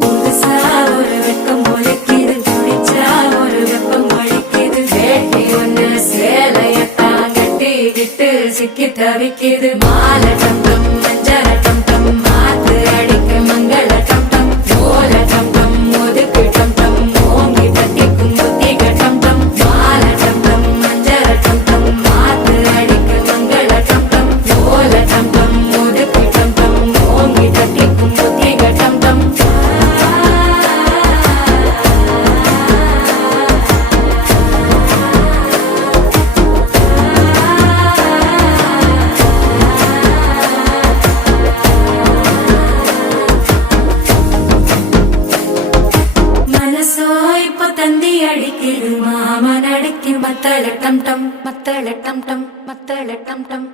புதுசா ஒரு வெக்கம் முளைக்குது, குடிச்சா ஒரு வெப்பம் வலிக்குது. வேட்டி ஒண்ணு சேலையத்தான் கட்டிக்கிட்டு சிக்கி தவிக்குது. மாலை டம் டம் மஞ்சள டம் டம் மாத்து அடிக்க மங்கள டம் டம் ஓல டம் டம் ஒதுக்கு டம் டம் ஓங்கி தட்டிக்கும் புத்திக டம் டம். மாலை டம் டம் மஞ்சள டம் டம் மாத்து அடிக்க மங்கள டம் டம் ஓல டம் டம் ஒதுக்கு டம் டம் ஓங்கி தட்டிக்கும் புத்திக டம் டம். மனசோ இப்ப தந்தி அடிக்குது, மாமன் அடிக்கு மத்தள டம் டம் மத்தள டம் டம் மத்தள டம் டம்.